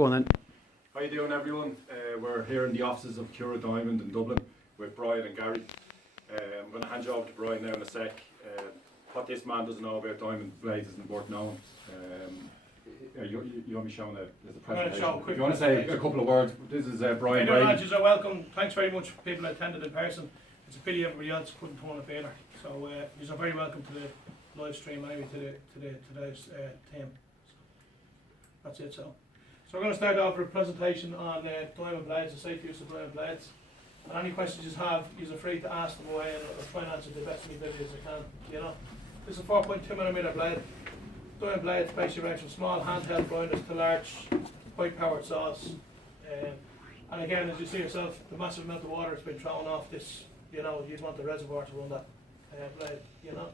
Go on then. How you doing, everyone? We're here in the offices of Accura Diamond in Dublin with Brian and Gary. I'm going to hand you over to Brian now in a sec. What this man doesn't know about diamond blades isn't worth knowing. You want me showing the presentation? If you want to say a couple of words, this is Brian. Brady. You're welcome. Thanks very much for people who attended in person. It's a pity everybody else couldn't turn up either. So you're very welcome to the live stream anyway, to today's team. That's it. So we're going to start off with a presentation on diamond blades, the safe use of diamond blades. And any questions you have, you're free to ask them away, and I'll try and answer the best of my ability as I can. You know, this is a 4.2mm blade. Diamond blades basically range from small handheld grinders to large high-powered saws. And again, as you see yourself, the massive amount of water that's been thrown off this, you know, you'd want the reservoir to run that blade, you know.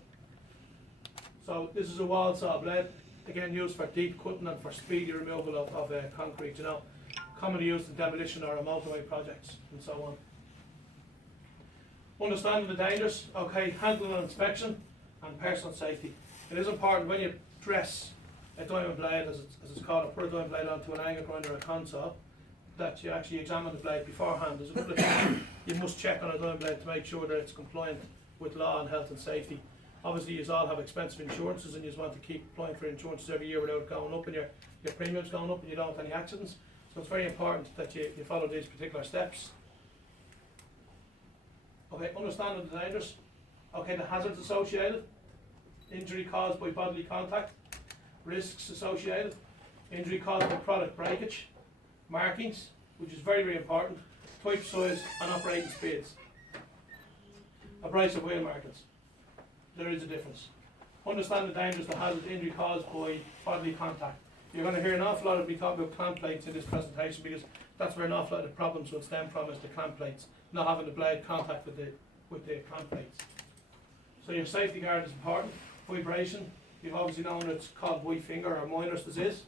So this is a wall saw blade, again used for deep cutting and for speedy removal of concrete, you know. Commonly used in demolition or motorway projects and so on. Understanding the dangers, okay, handling and inspection, and personal safety. It is important when you dress a diamond blade, as it's called, or put a diamond blade onto an angle grinder or a console, that you actually examine the blade beforehand. There's a couple of things you must check on a diamond blade to make sure that it's compliant with law and health and safety. Obviously, you all have expensive insurances, and you just want to keep applying for insurances every year without it going up, and your premiums going up, and you don't have any accidents. So it's very important that you follow these particular steps. Okay, understanding the dangers. Okay, the hazards associated. Injury caused by bodily contact. Risks associated. Injury caused by product breakage. Markings, which is very, very important. Type, size and operating speeds. Abrasive wheel markings. There is a difference. Understand the dangers, the hazards, injury caused by bodily contact. You're going to hear an awful lot of me talk about clamp plates in this presentation, because that's where an awful lot of the problems will stem from, is the clamp plates, not having the blade contact with the clamp plates. So your safety guard is important. Vibration, you've obviously known it's called white finger or miner's disease.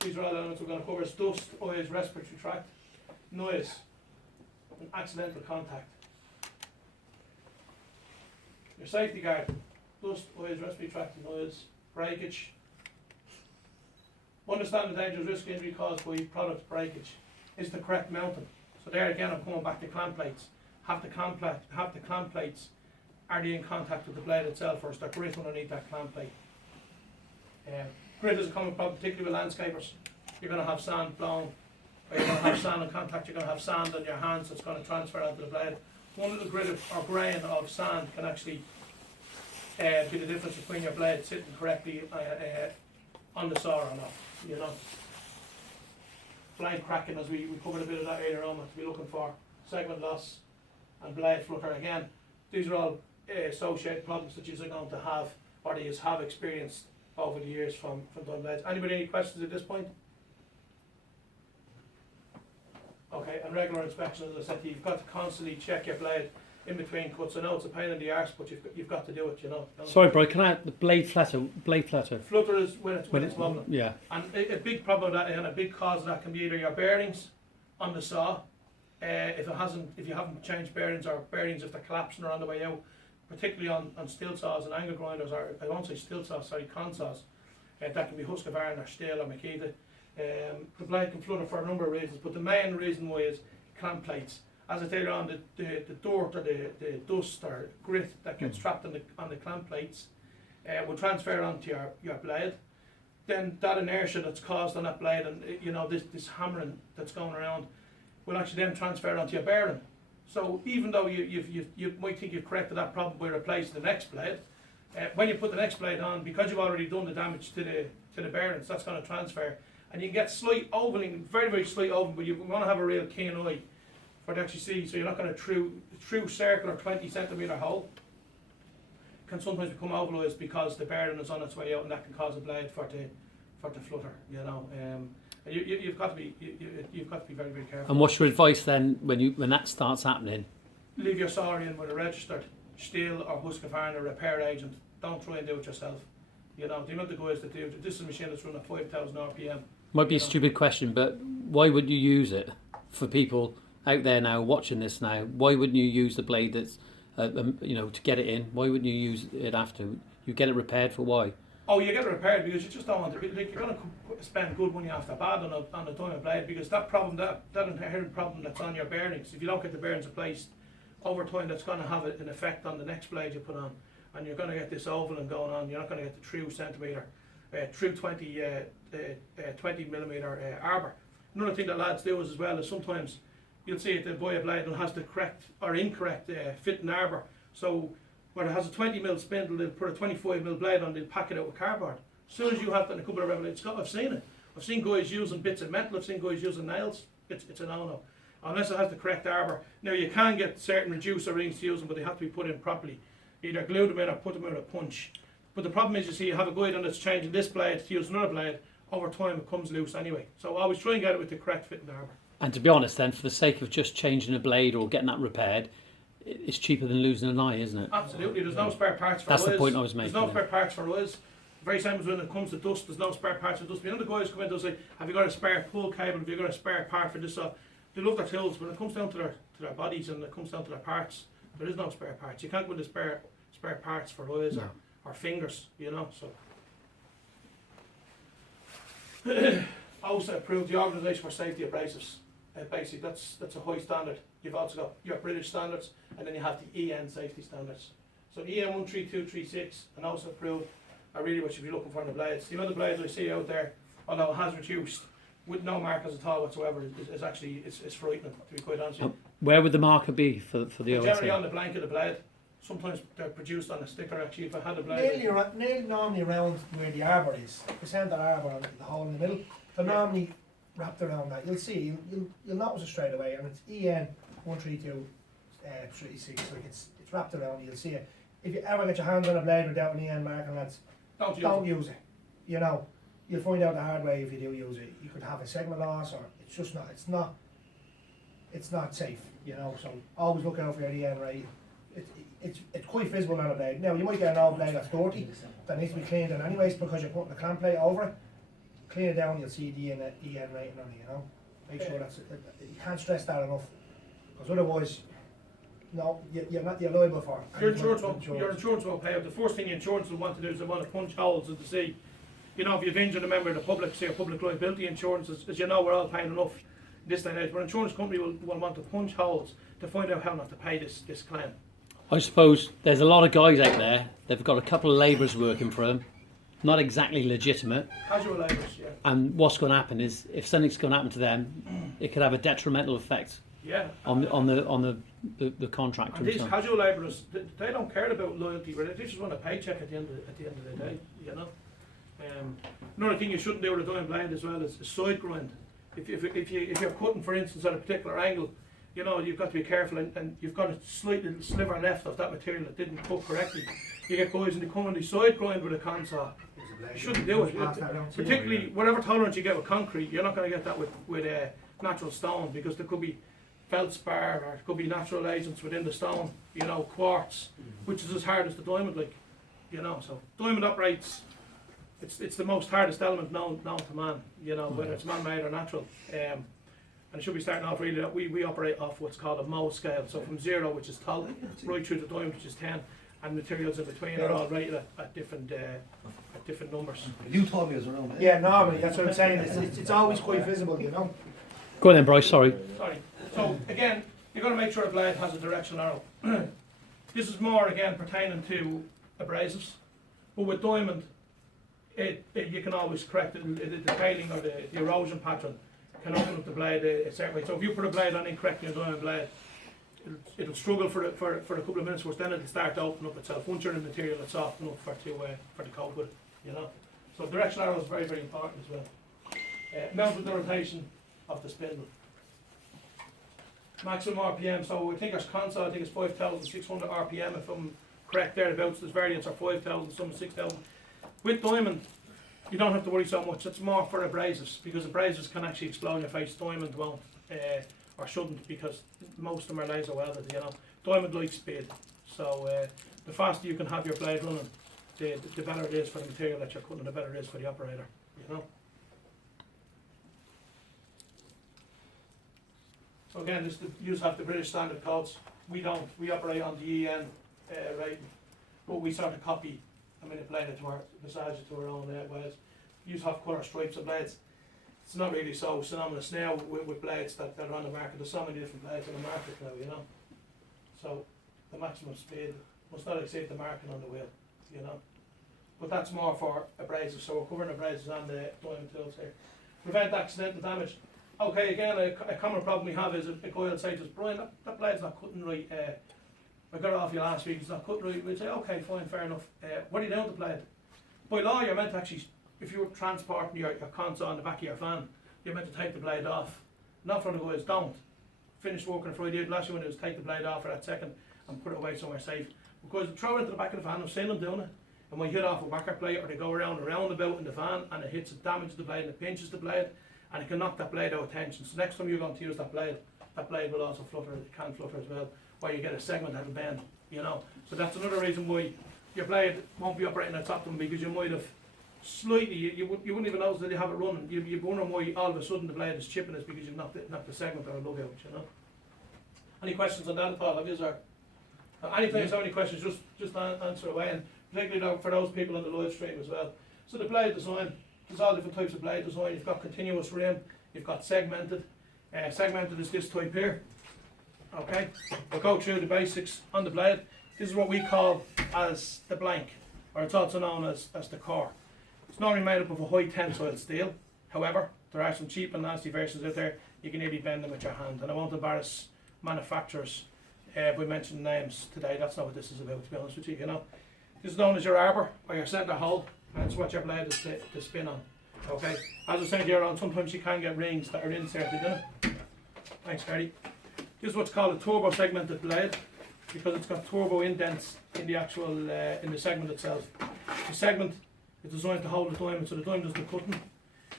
These are all elements we're going to cover: is dust, oils, respiratory tract, noise, and accidental contact. Your safety guard: dust, oils, respiratory tract, noise, breakage. Understand the dangerous risk injury caused by product breakage. Is the correct mounting. So there again, I'm coming back to clamp plates. Have the clamp plates, are they in contact with the blade itself, or is there grit underneath that clamp plate? Grit is a common problem, particularly with landscapers. You're going to have sand blown, or you're going to have sand in contact, you're going to have sand on your hands that's going to transfer onto the blade. One little grit or grain of sand can actually be the difference between your blade sitting correctly on the saw or not, you know. Blade cracking, as we covered a bit of that earlier on, to be looking for segment loss and blade flutter. Again, these are all associated problems that you're going to have, or that you have experienced over the years from diamond blades. Anybody any questions at this point? Okay, and regular inspection, as I said to you, you've got to constantly check your blade in between cuts. I know it's a pain in the arse, but you've got to do it, you know. Sorry, Brian, can I add the blade flutter? Flutter is when it's wobbling. Yeah. And a big problem with that, and a big cause of that, can be either your bearings on the saw, if you haven't changed bearings, or bearings if they're collapsing or on the way out, particularly on steel saws and angle grinders, or I won't say steel saws, sorry, con saws. That can be Husqvarna or Stihl or Makita. The blade can flutter for a number of reasons, but the main reason why is clamp plates. As I said earlier on, the dirt or the dust or grit that gets trapped on the clamp plates will transfer onto your blade. Then that inertia that's caused on that blade, and you know, this hammering that's going around, will actually then transfer onto your bearing. So even though you might think you've corrected that problem by replacing the next blade, when you put the next blade on, because you've already done the damage to the bearings, that's going to transfer, and you can get slight ovaling, very, very slight ovaling, but you want to have a real keen eye for to actually see. So you're not going to true circular 20 centimetre hole can sometimes become ovalised because the bearing is on its way out, and that can cause a blade for the flutter, you know. You've got to be very, very careful. And what's your advice then when that starts happening? Leave your saw in with a registered Stihl or Husqvarna repair agent. Don't try and do it yourself. You know, the amount of guys that do it. This is a machine that's running at 5,000 RPM. Might be a stupid question, but why would you use it? For people out there now watching this now, why wouldn't you use the blade that's, to get it in? Why wouldn't you use it after? You get it repaired for why? Oh, you get it repaired because you just don't want to. Like, you're going to spend good money off the bat on a diamond blade because that problem, that inherent problem that's on your bearings, if you don't get the bearings replaced over time, that's going to have an effect on the next blade you put on, and you're going to get this ovaling going on. You're not going to get the true centimetre, true 20 millimetre arbor. Another thing that lads do is as well is sometimes you'll see it, they'll buy a blade and has the correct or incorrect fitting arbor. So where it has a 20 mil spindle, they'll put a 25 mil blade on, they'll pack it out with cardboard. As soon as you have that in a couple of revolutions, I've seen it. I've seen guys using bits of metal, I've seen guys using nails. It's a no-no. Unless it has the correct arbor. Now you can get certain reducer rings to use them, but they have to be put in properly. Either glue them in or put them in a punch. But the problem is, you see, you have a guy that's changing this blade to use another blade, over time it comes loose anyway. So always try and get it with the correct fitting arbor. And to be honest then, for the sake of just changing a blade or getting that repaired, it's cheaper than losing an eye, isn't it? Absolutely, there's no spare parts for That's us. the point I was making. There's no spare parts for us. Very same as when it comes to dust, there's no spare parts for dust. You know, the guys come in and say, have you got a spare pull cable, have you got a spare part for this? So they love their tools. When it comes down to their bodies and it comes down to their parts, there is no spare parts. You can't go into spare parts for eyes or fingers, you know. So also approved the Organisation for Safety Abrasives. Basically, that's a high standard. You've also got your British standards, and then you have the EN safety standards. So EN 13236 and also approved are really what you'd be looking for in the blades. You know, the blades I see out there, although it has reduced with no markers at all whatsoever, is actually it's frightening, to be quite honest with you. Where would the marker be for the Generally OSA? on the blank of the blade. Sometimes they're produced on a sticker. Actually, if I had a blade, Nailed normally around where the arbor is, the centre arbor on the hole in the middle. They're normally wrapped around that. You'll see, you'll notice it straight away, and it's EN 13236. Like it's wrapped around. You'll see it. If you ever get your hands on a blade without an EN marker, lads, don't use it. You know, you'll find out the hard way if you do use it. You could have a segment loss, or it's just not. It's not safe. You know, so always look out for your EN rate. It's quite visible on a blade. Now you might get an old blade that's dirty that needs to be cleaned in anyways because you're putting a clamp plate over it. Clean it down, you'll see the EN rating on it. You know, make sure you can't stress that enough because otherwise, no, you're liable for it. Your insurance won't pay out. The first thing your insurance will want to do is they want to punch holes and to see, you know, if you've injured a member of the public, say a public liability insurance, as you know, we're all paying enough this day and age. But an insurance company will want to punch holes to find out how not to pay this claim. I suppose there's a lot of guys out there, they've got a couple of labourers working for them, not exactly legitimate, Casual labourers, yeah. and what's going to happen is, if something's going to happen to them, it could have a detrimental effect Yeah. on the contractor. And these casual labourers, they don't care about loyalty, really. They just want a paycheck at the end of the day, you know. Another thing you shouldn't do with a diamond blade as well is side grind. If you're cutting, for instance, at a particular angle, you know, you've got to be careful, and you've got a slight little sliver left of that material that didn't cut correctly. You get guys and they come and they side grind with a console. You shouldn't do it. Particularly whatever tolerance you get with concrete, you're not going to get that with natural stone, because there could be feldspar or it could be natural agents within the stone. You know, quartz, which is as hard as the diamond, like, you know. So diamond operates. It's the most hardest element known to man. You know, whether it's man-made or natural. And it should be starting off really that we operate off what's called a Mohs scale. So from 0, which is 12, right through to diamond, which is 10, and materials in between are all rated at different numbers. You told me it was around there. Yeah, normally that's what I'm saying. It's always quite visible, you know. Go on then, Bryce, sorry. So again, you're going to make sure the blade has a directional arrow. This is more again pertaining to abrasives, but with diamond, you can always correct it. The tailing or the erosion pattern can open up the blade a certain way. So if you put a blade on incorrectly, a diamond blade, it'll struggle for a couple of minutes first, then it'll start to open up itself. Once you're in the material, it's soft enough for the coat with it, you know. So directional arrow is very, very important as well. Mount with the rotation of the spindle. Maximum RPM, so I think our console, I think it's 5,600 RPM if I'm correct thereabouts. There's variants are 5,000, some 6,000. With diamond, you don't have to worry so much. It's more for abrasives, because abrasives can actually explode in your face. Diamond won't, or shouldn't, because most of them are laser welded, you know. Diamond likes speed, so the faster you can have your blade running, the better it is for the material that you're cutting, the better it is for the operator, you know. So again, you have the British standard codes. We don't. We operate on the EN rating, but we sort of copy I mean, apply it to our, massage it to our own ways. Use half colour stripes of blades. It's not really so synonymous now with blades that are on the market. There's so many different blades on the market now, you know. So the maximum speed must not exceed the marking on the wheel, you know. But that's more for abrasives, so we're covering abrasives on the diamond tools here. Prevent accidental damage. Okay, again, a common problem we have is a guy will say to us, Brian, that blade's not cutting right. I got it off you last week, it's not cutting right. We'll say, okay, fine, fair enough. What are you doing with the blade? By law, you're meant to actually, if you were transporting your console on the back of your van, you're meant to take the blade off. Not for the guys, don't. Finish working Friday, the last thing you want to do is take the blade off for that second and put it away somewhere safe. Because they throw it into the back of the van, I've seen them doing it. And when you hit off a whacker plate, or they go around a roundabout in the van and it hits, it damages the blade and it pinches the blade and it can knock that blade out of tension. So next time you're going to use that blade will also flutter, it can flutter as well, or you get a segment that'll bend, you know. So that's another reason why your blade won't be operating at top of them, because you might have slightly, you wouldn't even notice that you have it running. You're wondering why all of a sudden the blade is chipping, is because you've knocked the segment or a lug out, you know. Any questions on that at all? Have you, sir? Anytime you have any questions, just answer away, and particularly for those people on the live stream as well. So the blade design, there's all different types of blade design. You've got continuous rim, you've got segmented. Segmented is this type here. Okay, we'll go through the basics on the blade. This is what we call as the blank, or it's also known as the core. It's normally made up of a high tensile steel. However, there are some cheap and nasty versions out there. You can nearly bend them with your hand, and I won't embarrass manufacturers by mentioning names today. That's not what this is about, to be honest with you, you know. This is known as your arbor, or your centre hole, and it's what your blade is to spin on. Okay, as I said here on, sometimes you can get rings that are inserted in it. Thanks, Brady. This is what's called a turbo segmented blade, because it's got turbo indents in the actual in the segment itself. The segment is designed to hold the diamond, so the diamond does the cutting.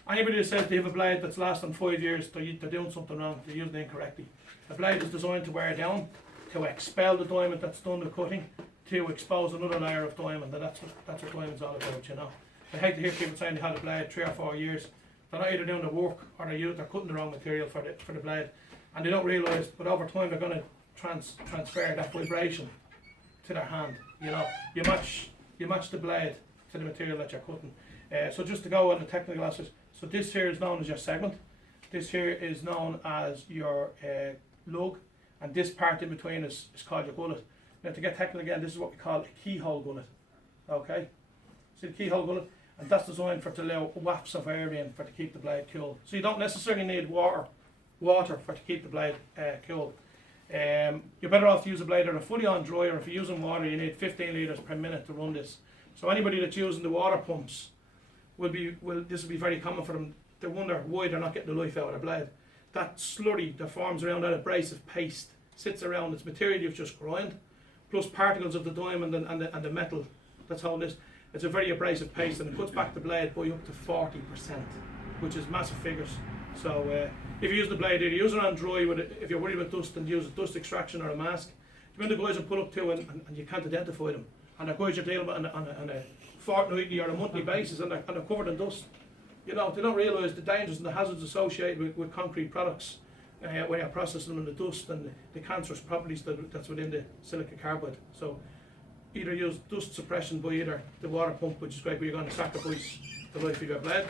Anybody that says they have a blade that's lasting 5 years, they're doing something wrong. They're using it incorrectly. The blade is designed to wear down, to expel the diamond that's done the cutting, to expose another layer of diamond, and that's what diamond's all about, you know. I hate to hear people saying they had a blade 3 or 4 years. They're not either doing the work, or they're cutting the wrong material for the blade, and they don't realise. But over time, they're going to transfer that vibration to their hand. You know, you match the blade to the material that you're cutting. So just to go on the technical aspects, so this here is known as your segment. This here is known as your lug, and this part in between is called your gullet. Now, to get technical again, this is what we call a keyhole gullet. Okay, see the keyhole gullet, and that's designed to allow wafts of air in to keep the blade cool. So you don't necessarily need water to keep the blade cool. You're better off to use a blade on a fully on dryer. If you're using water, you need 15 litres per minute to run this. So anybody that's using the water pumps this will be very common for them. They wonder why they're not getting the life out of the blade. That slurry that forms around that abrasive paste sits around its material you've just ground, plus particles of the diamond and the metal that's holding this. It's a very abrasive paste, and it cuts back the blade by up to 40%, which is massive figures. So if you use the blade, either use it on dry, if you're worried about dust, and use a dust extraction or a mask. When the guys will pull up to and you can't identify them, and the guys are dealing with on a fortnightly or a monthly basis, and they're covered in dust. You know, they don't realise the dangers and the hazards associated with concrete products when you're processing them in the dust, and the cancerous properties that's within the silicon carbide. So either use dust suppression by either the water pump, which is great, but you're going to sacrifice the life of your blade.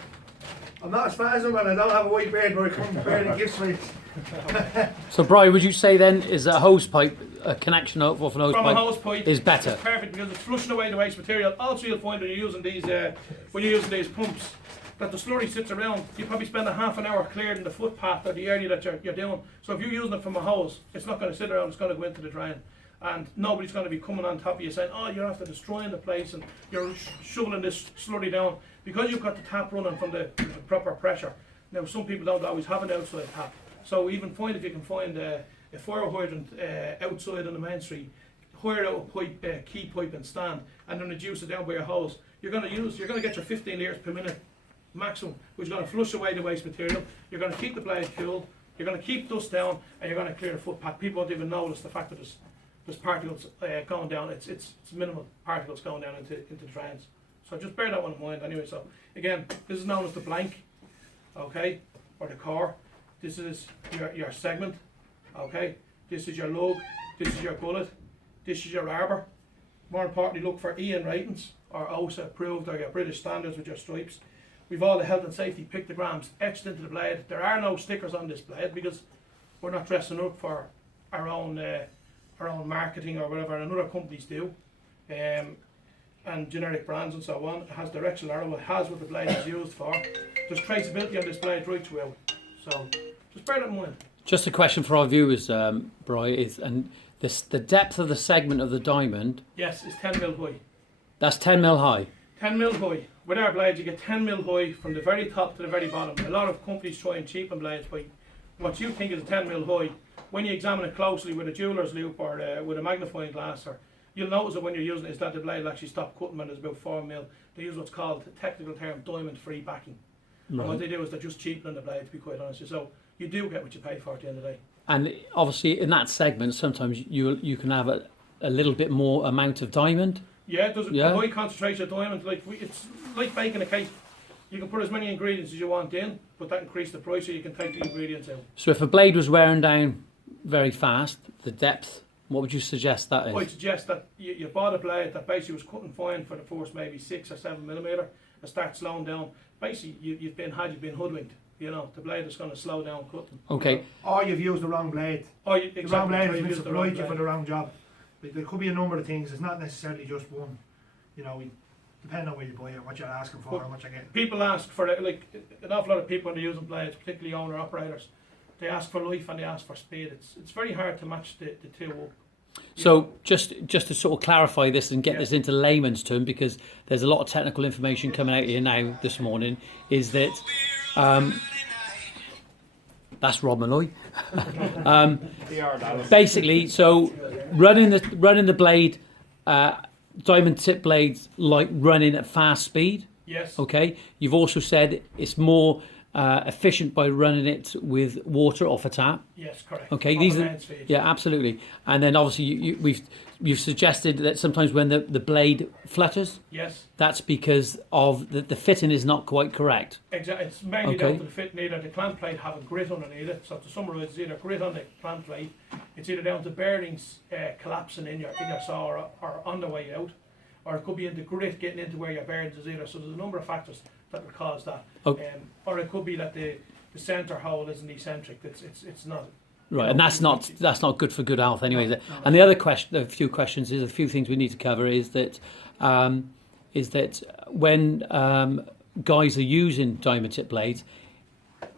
I'm not as fat as him, and I don't have a white beard, but I come prepared to give sweets. So, Brian, would you say then is a hose pipe, a connection off an hose From pipe, a hose pipe is better? It's perfect, because it's flushing away the waste material. Also, you'll find when you're using these pumps, that the slurry sits around. You probably spend a half an hour clearing the footpath or the area that you're doing. So if you're using it from a hose, it's not going to sit around, it's going to go into the drain. And nobody's going to be coming on top of you saying, oh, you're after destroying the place and you're shoveling this slurry down, because you've got the tap running from the proper pressure. Now, some people don't always have an outside tap. So even if you can find a fire hydrant outside on the main street, hire out a pipe, key pipe and stand, and then reduce it down by your hose. You're going to get your 15 litres per minute maximum, which is going to flush away the waste material. You're going to keep the blade cool, you're going to keep dust down, and you're going to clear the footpath. People won't even notice the fact that there's particles going down. It's minimal particles going down into the drains. So just bear that one in mind anyway. So again, this is known as the blank, okay, or the core. This is your segment, okay. This is your lug, this is your gullet, this is your arbor, More importantly, look for EN ratings or OSA approved or your British standards with your stripes. We've all the health and safety pictograms etched into the blade. There are no stickers on this blade because we're not dressing up for our own marketing or whatever and other companies do. And generic brands and so on. It has directional arrow, it has what the blade is used for. There's traceability on this blade right throughout. So just bear that in mind. Just a question for our viewers, Bri, is the depth of the segment of the diamond. Yes, it's 10 mil high. That's 10 mil high. 10 mil high. With our blades, you get 10 mil high from the very top to the very bottom. A lot of companies try and cheapen blades by what you think is 10 mil high. When you examine it closely with a jeweler's loupe or with a magnifying glass, or you'll notice that when you're using it is that the blade will actually stop cutting when it's about 4 mil. They use what's called the technical term diamond-free backing. Right. And what they do is they're just cheapening the blade, to be quite honest. So you do get what you pay for at the end of the day. And obviously in that segment, sometimes you can have a little bit more amount of diamond. Yeah, there's a high concentration of diamond. It's like baking a cake. You can put as many ingredients as you want in, but that increases the price so you can take the ingredients out. So if a blade was wearing down very fast, the depth, what would you suggest that is? I'd suggest that you bought a blade that basically was cutting fine for the first maybe 6 or 7 millimetre and start slowing down. Basically, you've been hoodwinked. You know, the blade is going to slow down cutting. Okay. Or you've used the wrong blade. Exactly. The wrong blade has been supplied you for the wrong job. There could be a number of things. It's not necessarily just one. You know, depending on where you buy it, what you're asking for, and what you're getting. People ask for it, like an awful lot of people when they're using blades, particularly owner operators. They ask for life and they ask for speed. It's very hard to match the two up. So just to sort of clarify this and get this into layman's term, because there's a lot of technical information coming out here now this morning, is that that's Rob Malloy. Basically, so running the blade, diamond tip blades like running at fast speed. Yes. Okay. You've also said it's more efficient by running it with water off a tap. Yes, correct. Okay, absolutely. And then obviously you've suggested that sometimes when the blade flutters, yes, that's because of the fitting is not quite correct. Exactly, it's mainly down to the fit. Neither the clamp plate have a grit underneath it. So to summarise, it's either grit on the clamp plate, it's either down to bearings collapsing in your saw or on the way out, or it could be in the grit getting into where your bearings is either. So there's a number of factors that will cause that. Okay. Or it could be that the centre hole isn't eccentric. It's not. Right, and that's not good for good health anyway. No. And the other question, a few things we need to cover is that when guys are using diamond tip blades,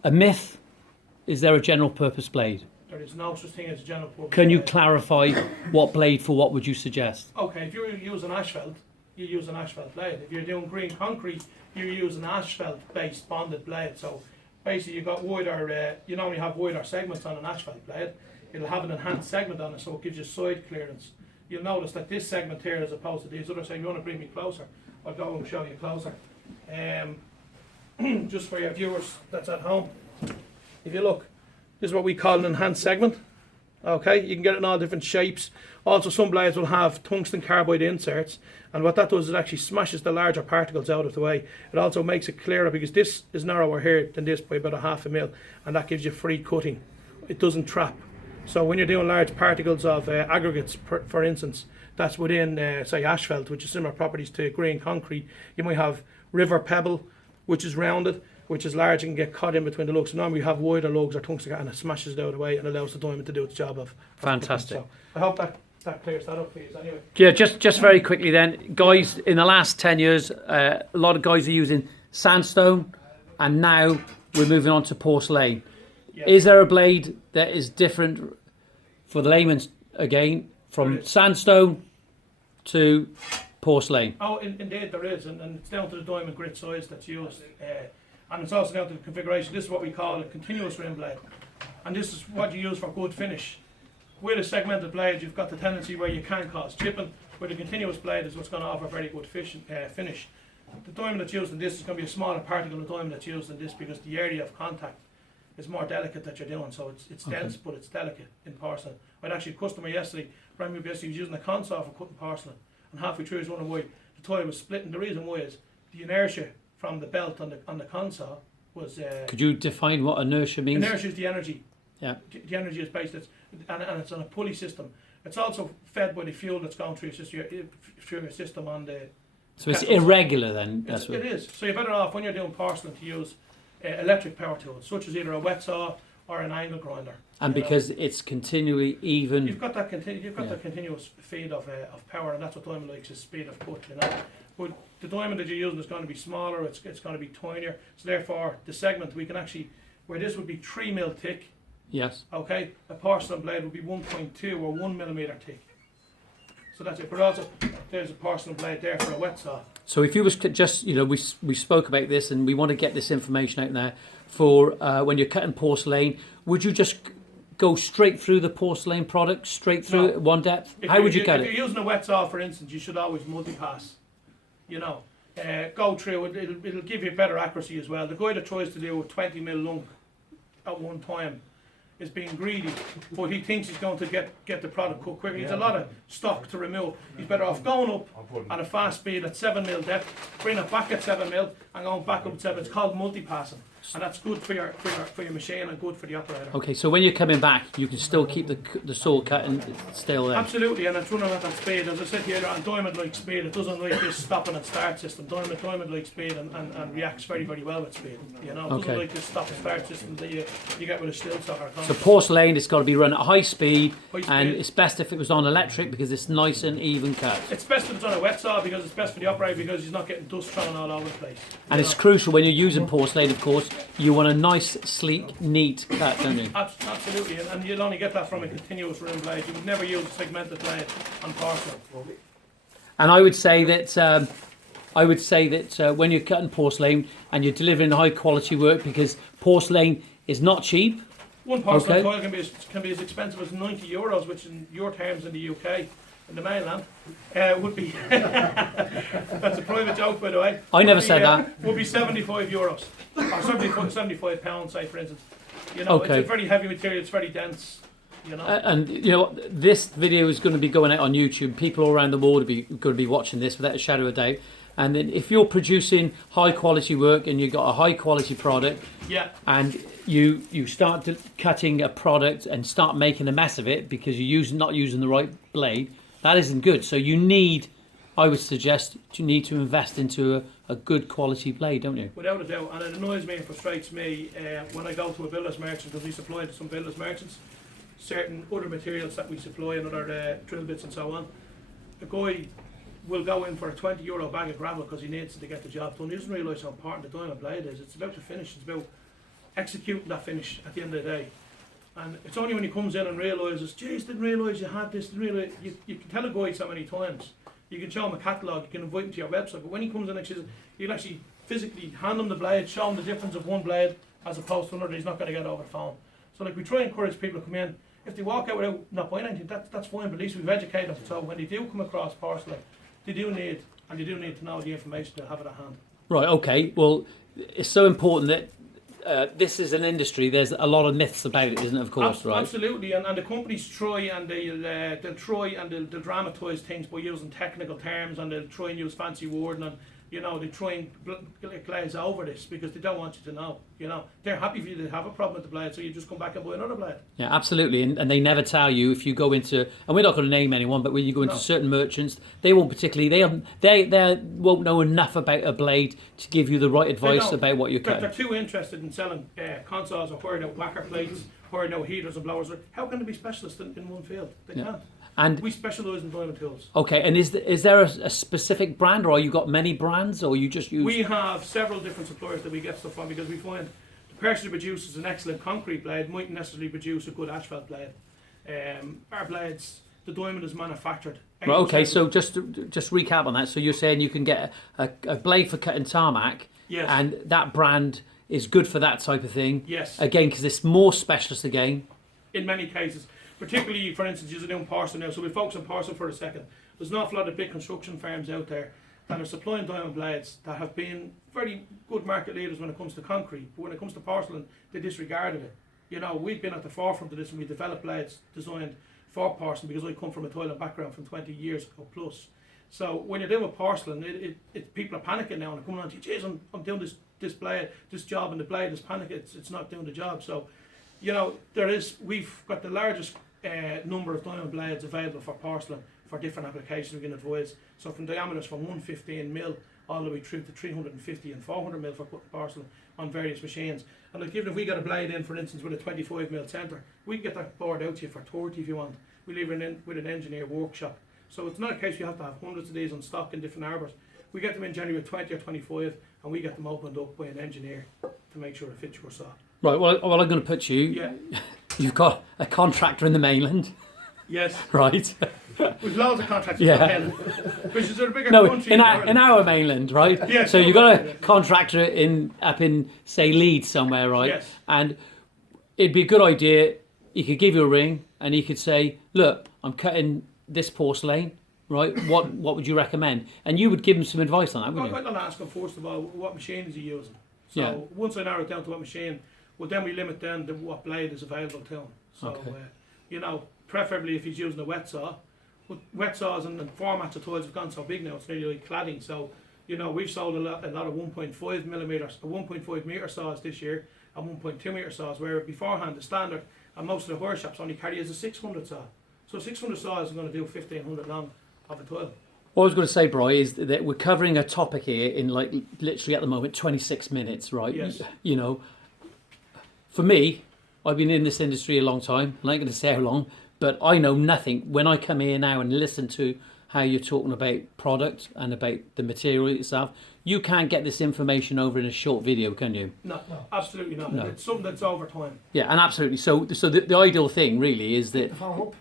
a myth, is there a general purpose blade? There is no such thing as a general purpose. Can you clarify what blade for what would you suggest? Okay, if you're using asphalt, you use an asphalt blade. If you're doing green concrete, you use an asphalt-based bonded blade. So basically, you've got wider. You normally have wider segments on an asphalt blade. It'll have an enhanced segment on it, so it gives you side clearance. You'll notice that this segment here, as opposed to these other segments, you want to bring me closer? I'll go and show you closer. Just for your viewers that's at home, if you look, this is what we call an enhanced segment. Okay, you can get it in all different shapes. Also, some blades will have tungsten carbide inserts, and what that does is it actually smashes the larger particles out of the way. It also makes it clearer because this is narrower here than this by about 0.5 mil, and that gives you free cutting. It doesn't trap. So when you're doing large particles of aggregates, for instance, that's within, say, asphalt, which is similar properties to green concrete, you might have river pebble, which is rounded, which is large and can get caught in between the lugs. So normally you have wider lugs or tungsten, and it smashes it out of the way and allows the diamond to do its job of. Fantastic. So I hope that clears that up for you anyway. Yeah, just very quickly then, guys, in the last 10 years, a lot of guys are using sandstone, and now we're moving on to porcelain. Yes. Is there a blade that is different for the layman's, again, from sandstone to porcelain? Oh, indeed there is, and it's down to the diamond grit size that's used. And it's also down to the configuration. This is what we call a continuous rim blade. And this is what you use for good finish. With a segmented blade, you've got the tendency where you can cause chipping. With a continuous blade is what's going to offer very good finish. The diamond that's used in this is going to be a smaller particle of diamond that's used in this because the area of contact is more delicate that you're doing. So it's dense, but it's delicate in porcelain. I had actually a customer yesterday, brand new business, he was using a console for cutting porcelain. And halfway through he was wondering why the toy was splitting. The reason why is the inertia from the belt on the console was. Could you define what inertia means? Inertia is the energy. Yeah. The energy is based, and it's on a pulley system. It's also fed by the fuel that's going through your system on the. So it's kettles. irregular then. It is. So you're better off when you're doing porcelain to use electric power tools, such as either a wet saw or an angle grinder. And because it's continually even. You've got that continuous feed of power, and that's what diamond likes, is speed of cut. But the diamond that you're using is going to be smaller. It's going to be tinier. So therefore, the segment we can actually, where this would be 3 mil thick. Yes. Okay, a porcelain blade would be 1.2 or 1 millimeter thick. So that's it. But also, there's a porcelain blade there for a wet saw. So if you was just, we spoke about this and we want to get this information out there for when you're cutting porcelain, would you just go straight through the porcelain product, straight through it, one depth? How would you cut it? If you're using a wet saw, for instance, you should always multi-pass. Go through it. It'll give you better accuracy as well. The guy that tries to do a 20 mil lunk at one time is being greedy, but he thinks he's going to get the product cut quicker. He's a lot of stock to remove. He's better off going up at a fast speed at 7 mil depth, bringing it back at 7 mil, and going back up at 7. It's called multi-passing, and that's good for your machine and good for the operator. Okay, so when you're coming back, you can still keep the saw cut and it's still there. Absolutely, and it's running at that speed. As I said here, on diamond like speed, it doesn't like this stopping and start system. Diamond like speed and reacts very, very well with speed. It doesn't like this stop and start system that you get with a still saw. So porcelain, it's got to be run at high speed, and it's best if it was on electric because it's nice and even cut. It's best if it's on a wet saw because it's best for the operator because he's not getting dust thrown all over the place. And it's crucial when you're using porcelain, of course, you want a nice, sleek, neat cut, don't you? Absolutely, and you'll only get that from a continuous rim blade. You would never use a segmented blade on porcelain. And I would say that when you're cutting porcelain and you're delivering high quality work, because porcelain is not cheap. One porcelain coil can be as expensive as €90, which in your terms in the UK, in the mainland, would be. That's a private joke, by the way. I never said that. Would be €75 or £75, say for instance. It's a very heavy material. It's very dense. And this video is going to be going out on YouTube. People all around the world are going to be watching this without a shadow of a doubt. And then if you're producing high quality work and you've got a high quality product, and you start cutting a product and start making a mess of it because you're not using the right blade, that isn't good. So I would suggest you need to invest into a good quality blade, don't you? Without a doubt, and it annoys me and frustrates me when I go to a builder's merchant, because we supply to some builder's merchants certain other materials that we supply and other drill bits and so on. The guy will go in for a €20 bag of gravel because he needs to get the job done. He doesn't realise how important the diamond blade is. It's about the finish. It's about executing that finish at the end of the day. And it's only when he comes in and realises, geez, didn't realise you had this, you can tell a guy so many times. You can show him a catalogue, you can invite him to your website, but when he comes in, you'll actually physically hand him the blade, show him the difference of one blade as opposed to another. He's not going to get over the phone. So we try and encourage people to come in. If they walk out without not buying anything, that's fine, but at least we've educated them. So when they do come across porcelain, they do need to know the information to have it at hand. Right, okay. Well, it's so important that this is an industry. There's a lot of myths about it, isn't it? Of course, right? Absolutely, and the companies try and they'll dramatise things by using technical terms, and they'll try and use fancy wording, and they try and glaze over this because they don't want you to know. They're happy for you to have a problem with the blade, so you just come back and buy another blade. Yeah, absolutely, and they never tell you if you go into, and we're not going to name anyone, but when you go into certain merchants, they won't particularly, they won't know enough about a blade to give you the right advice about what you're cutting. They're too interested in selling consoles or hiring out whacker plates, hiring out heaters and blowers. How can they be specialists in one field? They can't. And we specialise in diamond tools. Okay, and is there a specific brand, or you got many brands, or you just use? We have several different suppliers that we get stuff from because we find the person who produces an excellent concrete blade mightn't necessarily produce a good asphalt blade. Our blades, the diamond is manufactured. Right, okay, so just recap on that. So you're saying you can get a blade for cutting tarmac, and that brand is good for that type of thing. Yes. Again, because it's more specialist again. In many cases. Particularly, for instance, you're doing porcelain now, so we focus on porcelain for a second. There's an awful lot of big construction firms out there that are supplying diamond blades that have been very good market leaders when it comes to concrete, but when it comes to porcelain, they disregarded it. We've been at the forefront of this, and we developed blades designed for porcelain because I come from a toilet background from 20 years or plus. So when you're doing with porcelain, people are panicking now and they're coming on to you, geez, I'm doing this blade, this job, and the blade is panicking, it's not doing the job. So, we've got the largest number of diamond blades available for porcelain for different applications we can advise. So from diameters from 115mm all the way through to 350 and 400mm for putting porcelain on various machines. And like, even if we get a blade in, for instance, with a 25mm centre, we can get that board out to you for 30 if you want. We leave it in with an engineer workshop. So it's not a case you have to have hundreds of these on stock in different harbours. We get them in January 20 or 25 and we get them opened up by an engineer to make sure it fits your saw. Right, well I'm going to put you, Yeah. You've got a contractor in the mainland, Yes. right? We've loads of contracts Yeah. which is a bigger No, country. in our mainland, right? Yes. So you've got a contractor up in, say, Leeds somewhere, right? Yes. And it'd be a good idea, he could give you a ring and he could say, look, I'm cutting this porcelain, right? What would you recommend? And you would give him some advice on that, wouldn't you? I'm going to ask him first of all, what machine is he using? So Yeah. once I narrow it down to what machine, well then we limit then to what blade is available to him. So, Okay. you know, preferably if he's using a wet saw. But wet saws and formats of toys have gone so big now, it's nearly like cladding. So, you know, we've sold a lot of 1.5 metre saws this year and 1.2 metre saws, where beforehand the standard and most of the hire shops only carry as a 600 saw. So 600 saw is going to do 1500 long of a toil. What I was going to say, Bri, is that we're covering a topic here in like literally at the moment 26 minutes, right? Yes. You know, for me, I've been in this industry a long time. I ain't going to say how long, but I know nothing. When I come here now and listen to how you're talking about product and about the material itself, you can't get this information over in a short video, can you? No, absolutely not. No. It's something that's over time. Yeah, and absolutely. So the ideal thing really is Pick that the phone up,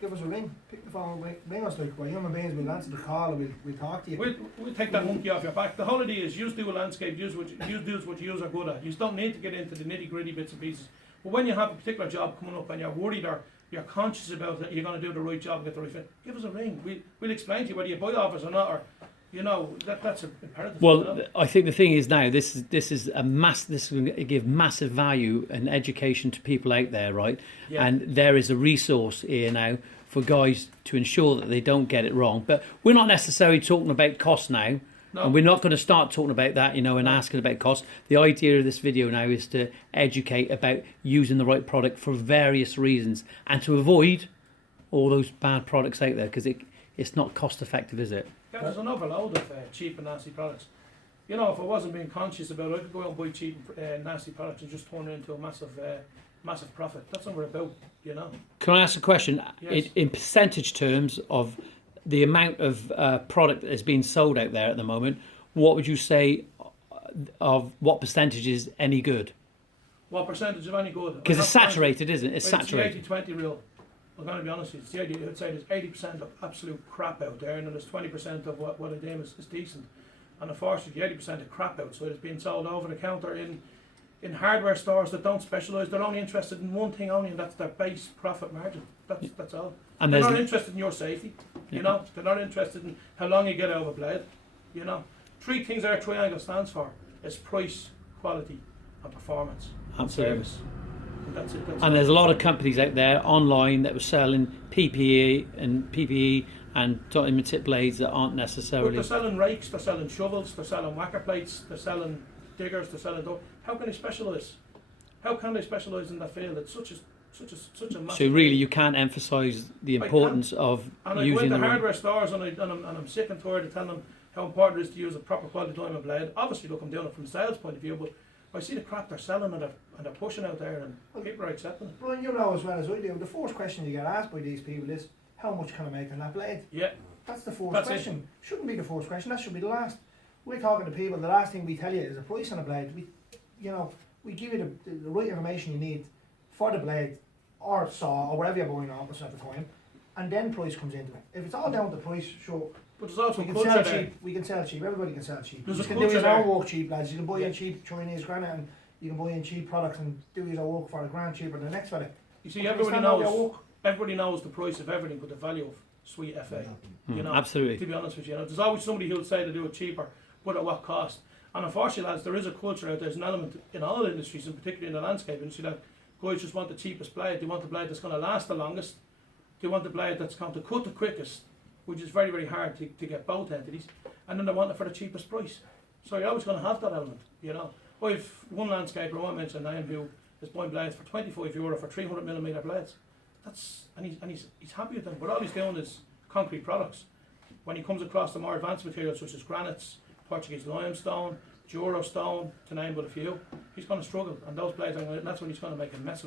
give us a ring, pick the phone up, ring us like we're human beings, we'll answer the call and we'll talk to you. We'll take that monkey off your back. The whole idea is you do a landscape, you do what you are good at. You don't need to get into the nitty gritty bits and pieces. But when you have a particular job coming up and you're worried or you're conscious about that you're going to do the right job and get the right fit, give us a ring. We'll explain to you whether you buy off us or not, or you know that's an imperative. well, you know? I think the thing is now this is going to give massive value and education to people out there, right? Yeah. And there is a resource here now for guys to ensure that they don't get it wrong. But we're not necessarily talking about cost now. No. And we're not going to start talking about that, you know, and asking about cost. The idea of this video now is to educate about using the right product for various reasons and to avoid all those bad products out there, because it's not cost effective, is it? Yeah, there's an overload of cheap and nasty products. You know, if I wasn't being conscious about it, I could go out and buy cheap nasty products and just turn it into a massive profit. That's what we're about, you know. Can I ask a question? Yes. In percentage terms of the amount of product that is being sold out there at the moment, what would you say of what percentage is any good? What percentage of any good? Because it's saturated, isn't it? It's saturated. It's the 80-20 rule. I'm going to be honest with you. I'd say there's 80% of absolute crap out there, and then there's 20% of what I deem is decent. And unfortunately, 80% of crap outside is being sold over the counter in hardware stores that don't specialise. They're only interested in one thing only, and that's their base profit margin. That's all. And they're there's not interested in your safety. You know, they're not interested in how long you get out of a blade. You know, three things our triangle stands for: is price, quality, and performance. Absolutely. And service. And that's it. And there's a lot of companies out there online that were selling PPE and diamond tip blades that aren't But necessarily. they're selling rakes, they're selling shovels, they're selling whacker plates, they're selling diggers, they're selling how can they specialise? How can they specialise in that field? It's such a massive. So really, you can't emphasise the importance of and I go using into the hardware stores and I'm sick and tired of telling them how important it is to use a proper quality diamond blade. Obviously, look, I'm doing it from a sales point of view, but I see the crap they're selling and they're pushing out there, and people are accepting it. Brian, you know as well as I do, the first question you get asked by these people is, how much can I make on that blade? Yeah. That's the first That's question. Shouldn't be the first question, that should be the last. We're talking to people, the last thing we tell you is a price on a blade. We give you the right information you need for the blade, or saw, or whatever you're buying off us at the time, and then price comes into it. If it's all down to price, sure, But there's also we can culture sell there. cheap, we can sell cheap, everybody can sell cheap. There's You a can do culture your own there. work cheap, lads. You can buy in cheap Chinese granite, and you can buy in cheap products and do your work for a grand cheaper than the next fella. You see, But everybody stand on your knows. work. Everybody knows the price of everything, but the value of sweet FA. You know, Absolutely. to be honest with you, there's always somebody who'll say to do it cheaper, but at what cost? And unfortunately, lads, there is a culture out there. There's an element in all industries, and particularly in the landscape industry, that guys just want the cheapest blade. They want the blade that's going to last the longest. They want the blade that's going to cut the quickest, which is very, very hard to get both entities. And then they want it for the cheapest price. So you're always going to have that element, you know. I've one landscaper, I won't mention name, who is buying blades for €25 for 300mm blades. he's happy with them. But all he's doing is concrete products. When he comes across the more advanced materials such as granites, Portuguese limestone, Duro stone, to name but a few, he's going to struggle. And those blades, that's when he's going to make a mess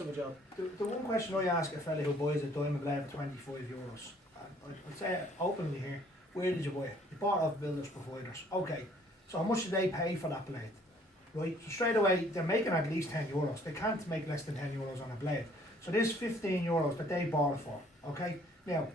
of a job. The one question I ask a fella who buys a diamond blade for €25, and I'd say it openly here, where did you buy it? You bought it off builders providers. Okay, so how much do they pay for that blade? Right, so straight away they're making at least €10. They can't make less than €10 on a blade. So there's €15 that they bought it for. Okay, now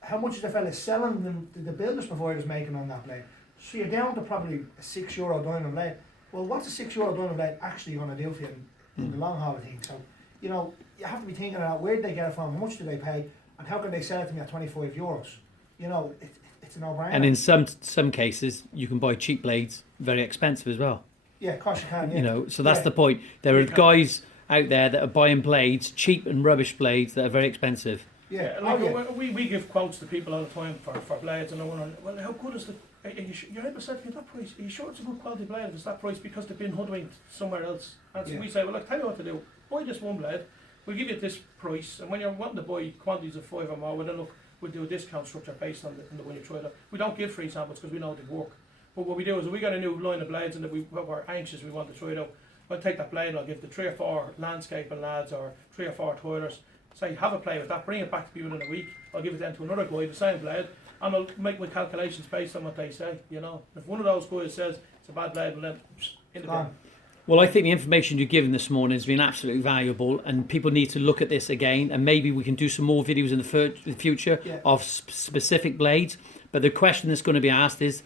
how much is the fella selling them, the builders providers making on that blade? So you're down to probably a €6 diamond blade. Well, what's a €6 diamond blade actually going to do for you in the long haul of things? So, you know, you have to be thinking about where did they get it from, how much do they pay, and how can they sell it to me at €25? You know, it's a no-brainer. And in some cases, you can buy cheap blades, very expensive as well. Yeah, of course you can, yeah. You know, so that's the point. There are guys out there that are buying blades, cheap and rubbish blades that are very expensive. Yeah, like we give quotes to people all the time for blades, and they're wondering, well, how good is the... You're able to say to me that price. Are you sure it's a good quality blade if it's that price because they've been hoodwinked somewhere else? And so we say, well, I'll tell you what to do. Buy this one blade. We'll give you this price, and when you're wanting to buy quantities of 5 or more, we'll do a discount structure based on the when you try it. We don't give free samples because we know they work. But what we do is, if we got a new line of blades and we're anxious, we want to try it out, I'll take that blade and I'll give the 3 or 4 landscaping lads or 3 or 4 toilers, say, have a play with that, bring it back to me within a week. I'll give it then to another guy, the same blade, and I'll make my calculations based on what they say, you know. If one of those guys says it's a bad blade, well then, in the bin. Well, I think the information you've given this morning has been absolutely valuable, and people need to look at this again, and maybe we can do some more videos in the future of specific blades. But the question that's going to be asked is,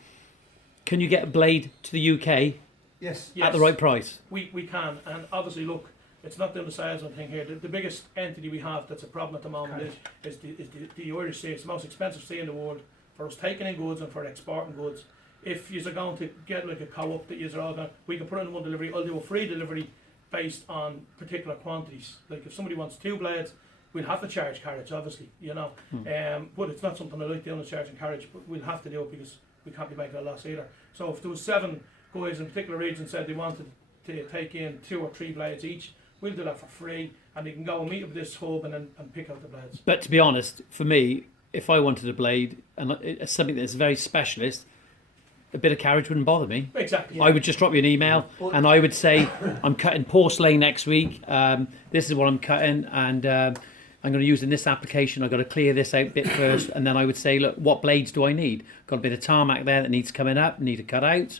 can you get a blade to the UK Yes. at the right price? We can, and obviously, look, it's not doing the salesman thing here. The biggest entity we have that's a problem at the moment is the Irish sea. It's the most expensive sea in the world for us taking in goods and for exporting goods. If you're going to get like a co-op that you're all going, we can put in one delivery. I'll do a free delivery based on particular quantities. Like if somebody wants 2 blades, we'll have to charge carriage, obviously, you know. But it's not something I like doing, is charging carriage. But we'll have to do it because we can't be making a loss either. So if there was 7 guys in a particular region said they wanted to take in 2 or 3 blades each, we'll do that for free, and they can go and meet up this hub and pick out the blades. But to be honest, for me, if I wanted a blade and it's something that's very specialist, a bit of carriage wouldn't bother me. Exactly. I would just drop you an email and I would say, I'm cutting porcelain next week. This is what I'm cutting, and I'm going to use in this application. I've got to clear this out bit first, and then I would say, look, what blades do I need? Got a bit of tarmac there that needs coming up, need to cut out.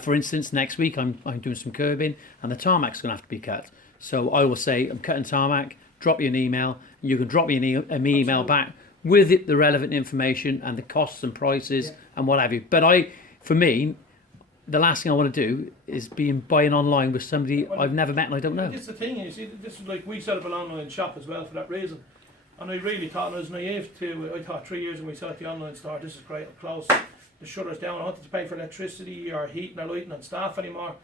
For instance, next week I'm doing some curbing, and the tarmac's going to have to be cut. So I will say, I'm cutting tarmac, drop you an email, and you can drop me an email back with the relevant information and the costs and prices and what have you. But for me, the last thing I want to do is buying online with somebody I've never met and I don't know. It's the thing, you see, this is like, we set up an online shop as well for that reason. And I really thought, and I was naive to, I thought 3 years when we set up the online store, this is great, up close, the shutters down, I wanted to pay for electricity or heating or lighting and staff anymore.